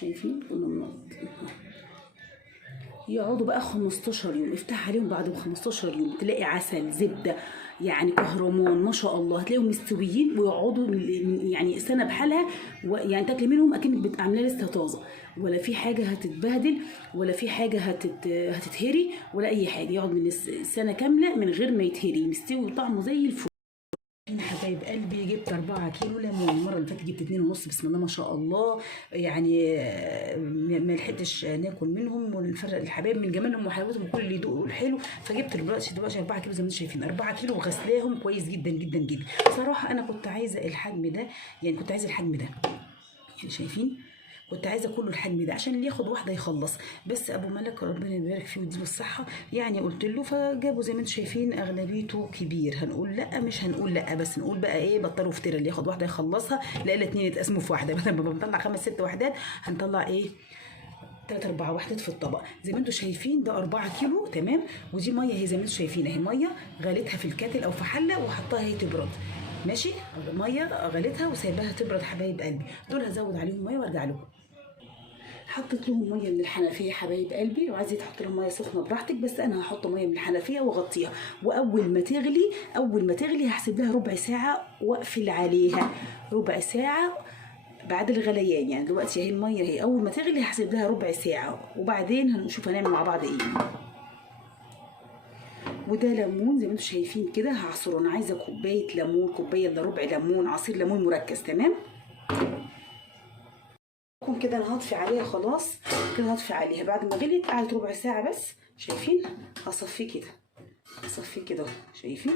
شايفين كنا يقعدوا بقى 15 يوم. افتح عليهم بعد 15 يوم تلاقي عسل، زبده، يعني كهرمان، ما شاء الله، هتلاقيهم مستويين ويقعدوا يعني سنه بحالها، يعني تاكلي منهم اكنك عاملاه لسه طازه، ولا في حاجه هتتبهدل، ولا في حاجه هتتهري، ولا اي حاجه. يقعد من السنه كامله من غير ما يتهري، مستوي وطعمه زي الفل. حبايب قلبي جبت 4 كيلو ليمون. المره اللي فاتت جبت 2.5، بسم الله ما شاء الله، يعني ما لحقتش ناكل منهم ونفرق الحبايب من جمالهم وحلاوتهم وكل اللي يدوقوا الحلو. فجبت دلوقتي 4 كيلو زي ما انتم شايفين، 4 كيلو وغسلاهم كويس جدا جدا جدا. بصراحه انا كنت عايزه الحجم ده، يعني كنت عايزه الحجم ده، يعني شايفين، كنت عايزه كله الحجم ده عشان اللي ياخد واحده يخلص. بس ابو ملك ربنا يبارك فيه ويديله الصحه، يعني قلت له، فجابوا زي ما انتم شايفين اغلبيته كبير. هنقول لا؟ مش هنقول لا، بس نقول بقى ايه، بطلوا افترا، اللي ياخد واحده يخلصها، لا الاثنين يتقسموا في واحده. بدل ما بنطلع 5 6 وحدات هنطلع ايه، 3 4 وحدات في الطبق. زي ما انتم شايفين ده 4 كيلو تمام. ودي ميه هي زي ما انتم شايفين اهي، ميه غليتها في الكاتل او في حله وحطها هي تبرد، ماشي، ميه غليتها وسايباها تبرد. حبايب قلبي دول هزود عليهم ميه وارجع لكم. حطيت لهم ميه من الحنفيه حبايب قلبي، لو عايزه تحط لهم ميه سخنه براحتك، بس انا هحط ميه من الحنفيه واغطيها. واول ما تغلي هحسب لها ربع ساعه واقفل عليها، ربع ساعه بعد الغليان. يعني دلوقتي اهي الميه اهي، اول ما تغلي هحسب لها ربع ساعه، وبعدين هنشوف هنعمل مع بعض ايه. وده ليمون زي ما انتم شايفين كده هعصره. انا عايزه كوبايه ليمون، كوبايه الا ربع ليمون، عصير ليمون مركز، تمام. كده انا هطفي عليها خلاص، كده هطفي عليها. بعد ما غليت قعدت ربع ساعه بس، شايفين، هصفيه كده، هصفيه كده اهو، شايفين.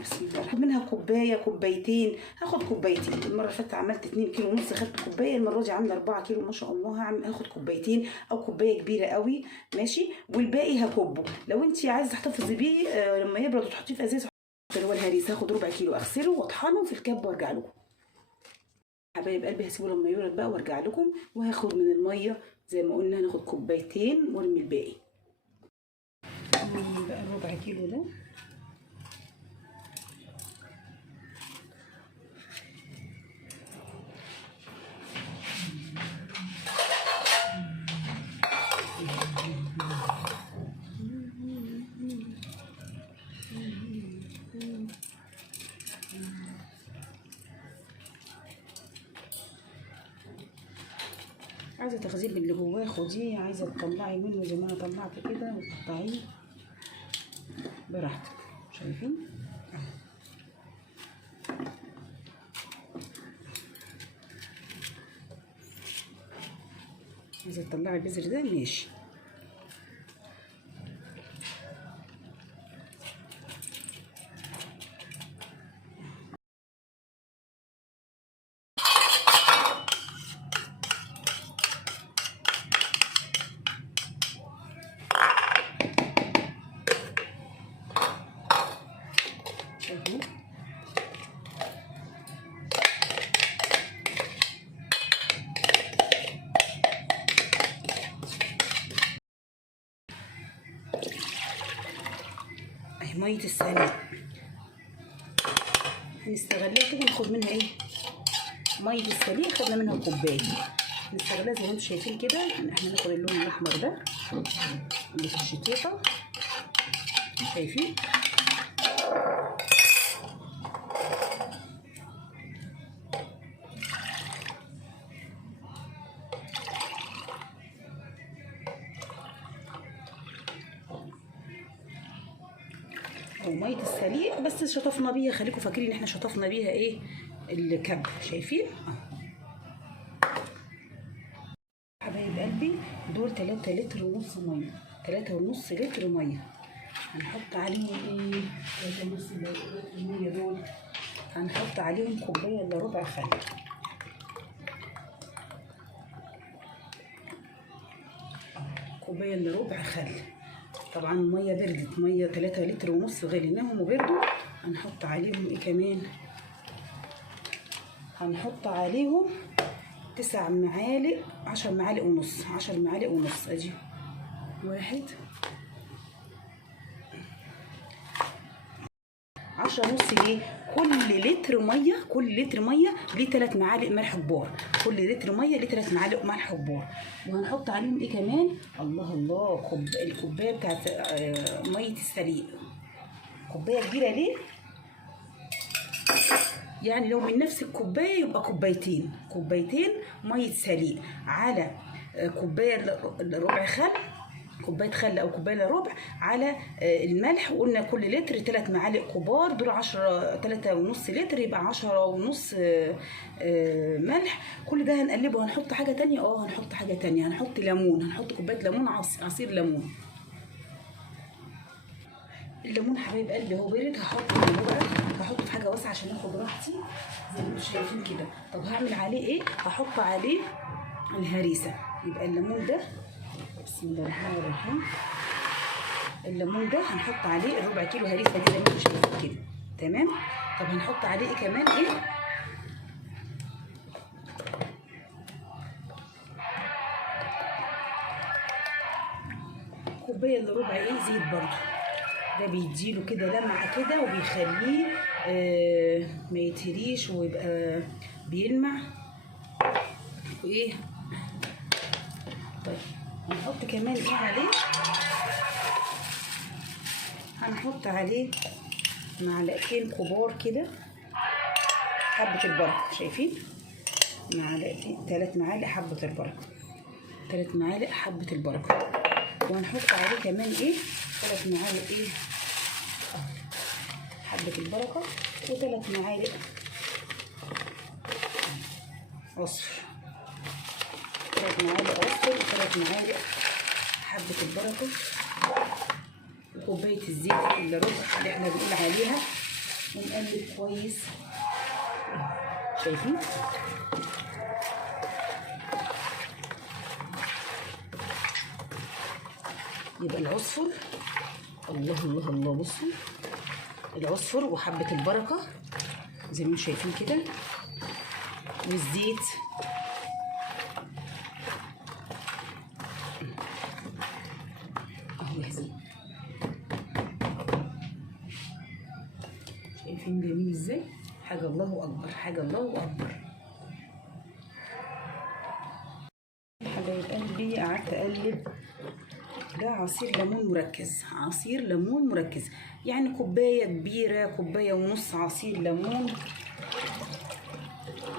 بسم الله. هاخد منها كوبايه كوبايتين، هاخد كوبايتين. المره اللي فاتت عملت 2 كيلو ونص خدت كوبايه، المره دي عامله 4 كيلو ما شاء الله، هاخد كوبايتين او كوبايه كبيره قوي، ماشي. والباقي هكبه. لو انت عايزه تحتفظي بيه لما يبرد وتحطيه في ازاز، اللي هو الهريسه، هاخد ربع كيلو اغسله واطحنه في الكب وارجع لكم. حبايب قلبي هسيبه لما يبرد بقى وارجع لكم. وهاخد من الميه زي ما قلنا، هناخد كوبايتين وارمي الباقي. بقى الربع كيلو ده عايزه تغذيه اللي جواه خديه، عايزه تطلعي منه زي ما انا طلعت كده وتقطعيه براحتك، شايفين. عايزه تطلعي البذر ده ماشي. شايفين اهي ميه السلق هنستغلها كده، ناخد منها ايه، ميه السليق خدنا منها كوبايه، نستغلها زي ما انتم شايفين كده. احنا ناخد اللون الاحمر ده اللي في الشطيطه، شايفين. وميه السليق بس شطفنا بيها، خليكم فاكرين ان احنا شطفنا بيها ايه، الكب، شايفين. حبايب قلبي دول 3 لتر ونص ميه، 3.5 لتر ميه. هنحط عليهم ايه، 3.5 لتر ميه دول هنحط عليهم كوبايه الا ربع خل. كوبايه الا ربع خل. طبعا الميه بردت، ميه 3 لتر ونص غليناهم وبردوا. هنحط عليهم ايه كمان، هنحط عليهم 9 معالق، 10 معالق ونص، 10 معالق ونص. ادي 1 10 ونص. ليه؟ كل لتر ميه ليه 3 معالق ملح كبار. كل لتر ميه ليه 3 معالق ملح كبار. وهنحط عليهم ايه كمان؟ الله الله، الكوبايه بتاعت ميه السليق، كوبايه كبيره ليه؟ يعني لو من نفس الكوبايه يبقى كوبايتين ميه سليق على كوبايه ربع خل، كوبايه خل او كوبايه الا ربع على الملح. وقلنا كل لتر 3 معالق كبار، دول 3.5 لتر، يبقى 10.5 ملح. كل ده هنقلبه. هنحط حاجه تانية، هنحط حاجه تانية، هنحط ليمون، هنحط كوبايه ليمون، عصير ليمون. الليمون حبايب قلبي اهو برد. هحطه في حاجه واسعه عشان اخد راحتي زي ما انتم شايفين كده. طب هعمل عليه ايه؟ هحط عليه الهريسه. يبقى الليمون ده، بسم الله الرحمن الرحيم، الليمون ده هنحط عليه الربع كيلو هريسه دي زي ما انتم شايفين كده، تمام. طب هنحط عليه ايه كمان؟ كوبايه الا ربع زيت برضه. ده بيديله كده لمعه كده وبيخليه ما يتهريش ويبقى بيلمع وايه. طيب هنحط كمان ايه عليه؟ هنحط عليه معلقتين كبار كده حبه البركه، شايفين؟ معلقتين، 3 معالق حبه البركه، 3 معالق حبه البركه. وهنحط عليه كمان ايه؟ 3 معالق حبة البركة، و3 معالق عصفر، 3 معالق عصفر، و3 معالق حبة البركة، وكوباية الزيت الا ربع اللي احنا بنقول عليها. ونقلب كويس، شايفين؟ يبقى العصفر، الله الله الله، بصوا العصفر وحبة البركة زي ما انتم شايفين كده، والزيت اهو يا زين، شايفين جميل ازاي؟ حاجة الله اكبر، حاجة الله اكبر. حبايب قلبي قعدت اقلب. ده عصير ليمون مركز، عصير ليمون مركز، يعني كوبايه كبيره، كوبايه ونص عصير ليمون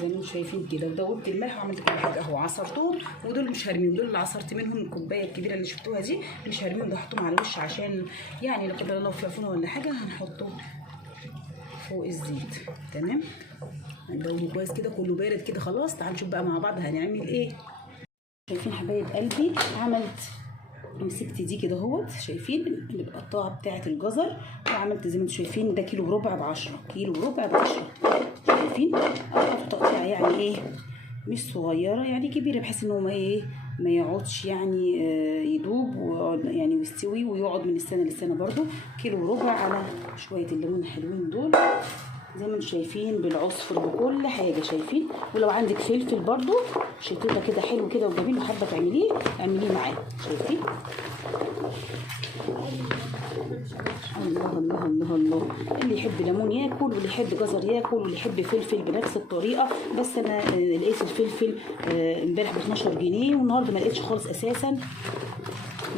زي ما انتم شايفين كده. ودوبت الملح وعملت كل حاجه اهو، عصرتهم. ودول مش هرميهم، دول اللي عصرت منهم الكوبايه الكبيره اللي شفتوها دي، مش هرميهم، ده هحطهم على الوش عشان يعني لا قدر الله في عفونه ولا حاجه هنحطه فوق الزيت، تمام. هندوبه كويس كده، كله بارد كده خلاص. تعالوا نشوف بقى مع بعض هنعمل ايه. شايفين حبايب قلبي؟ مسكت دي كده اهوت، شايفين القطاعه بتاعه الجزر، وعملت زي ما انتم شايفين. ده كيلو وربع ب10، كيلو وربع ب10، شايفين؟ قطعته تقطيعه يعني ايه، مش صغيره يعني كبيره، بحيث ان هو ما يقعدش يعني يدوب يعني ويستوي ويقعد من السنه للسنه. برده كيلو وربع على شويه الليمون الحلوين دول زي ما انتم شايفين، بالعصفر بكل حاجه، شايفين؟ ولو عندك فلفل برده شطيطه كده حلو كده وجميل وحابه تعمليه معاه، شايفين؟ الله الله الله الله. اللي يحب ليمون ياكل، واللي يحب جزر ياكل، واللي يحب فلفل بنفس الطريقه. بس انا لقيت الفلفل امبارح ب 12 جنيه والنهارده ما لقيتش خالص اساسا.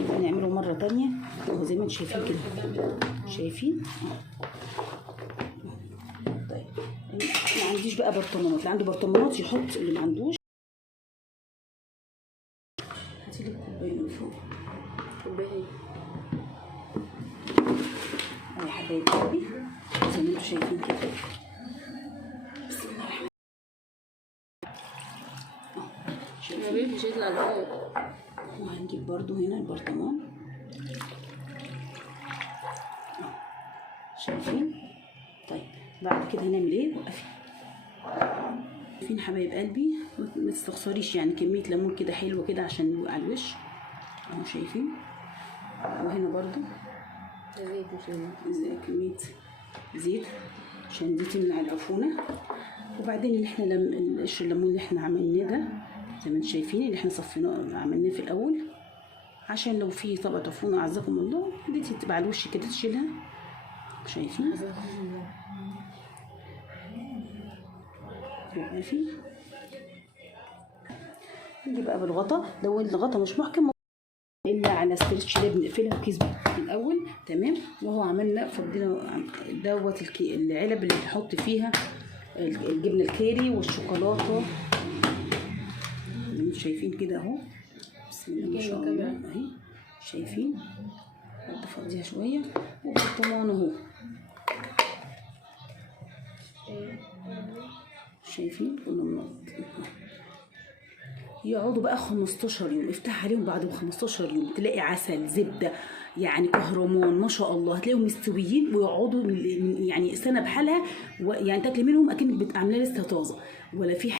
نبقى نعمله مره تانيه اهو زي ما انتم شايفين كده، شايفين؟ طيب ما عنديش بقى برطمانات، اللي عنده برطمانات يحط، اللي ما عندوش هاتي لي كوبايه من فوق، كوبايه يا حبايبي قلبي زي ما انتم شايفين كده. بسم الله الرحمن الرحيم. مش هيطلع لفوق. وهنجيب برضو هنا البرطمان، شايفين؟ طيب بعد كده هنعمل ايه؟ وقفي. شايفين حبايب قلبي؟ ما تستخسريش يعني كميه ليمون كده حلوه كده عشان يبقى على الوش اهو، شايفين؟ وهنا برضو زي كميه زيت عشان دي تمنع العفونه. وبعدين اللي احنا قشر الليمون اللي احنا عملناه ده زي ما انتم شايفين، اللي احنا صفيناه عملناه في الاول عشان لو في طبقه عفونه اعزكم الله دي تبقى على الوش كده تشيلها، شايفين؟ ماشي. نيجي بقى بالغطا، لو الغطا مش محكم الا على ستريتش ده بنقفلها بكيس في الاول، تمام. وهو عملنا فضينا دوت العلب اللي بنحط فيها الجبنه الكيري والشوكولاته اللي انتم شايفين كده اهو. بسم الله ما شاء الله اهي، شايفين؟ افضيها شويه. والبرطمان اهو، شايفين؟ كنا يقعدوا بقى 15 يوم. افتح عليهم بعد 15 يوم تلاقي عسل، زبده، يعني كهرمان، ما شاء الله. هتلاقيهم مستويين ويقعدوا يعني سنه بحالها، يعني تاكلي منهم اكنك عامله لسه طازه، ولا في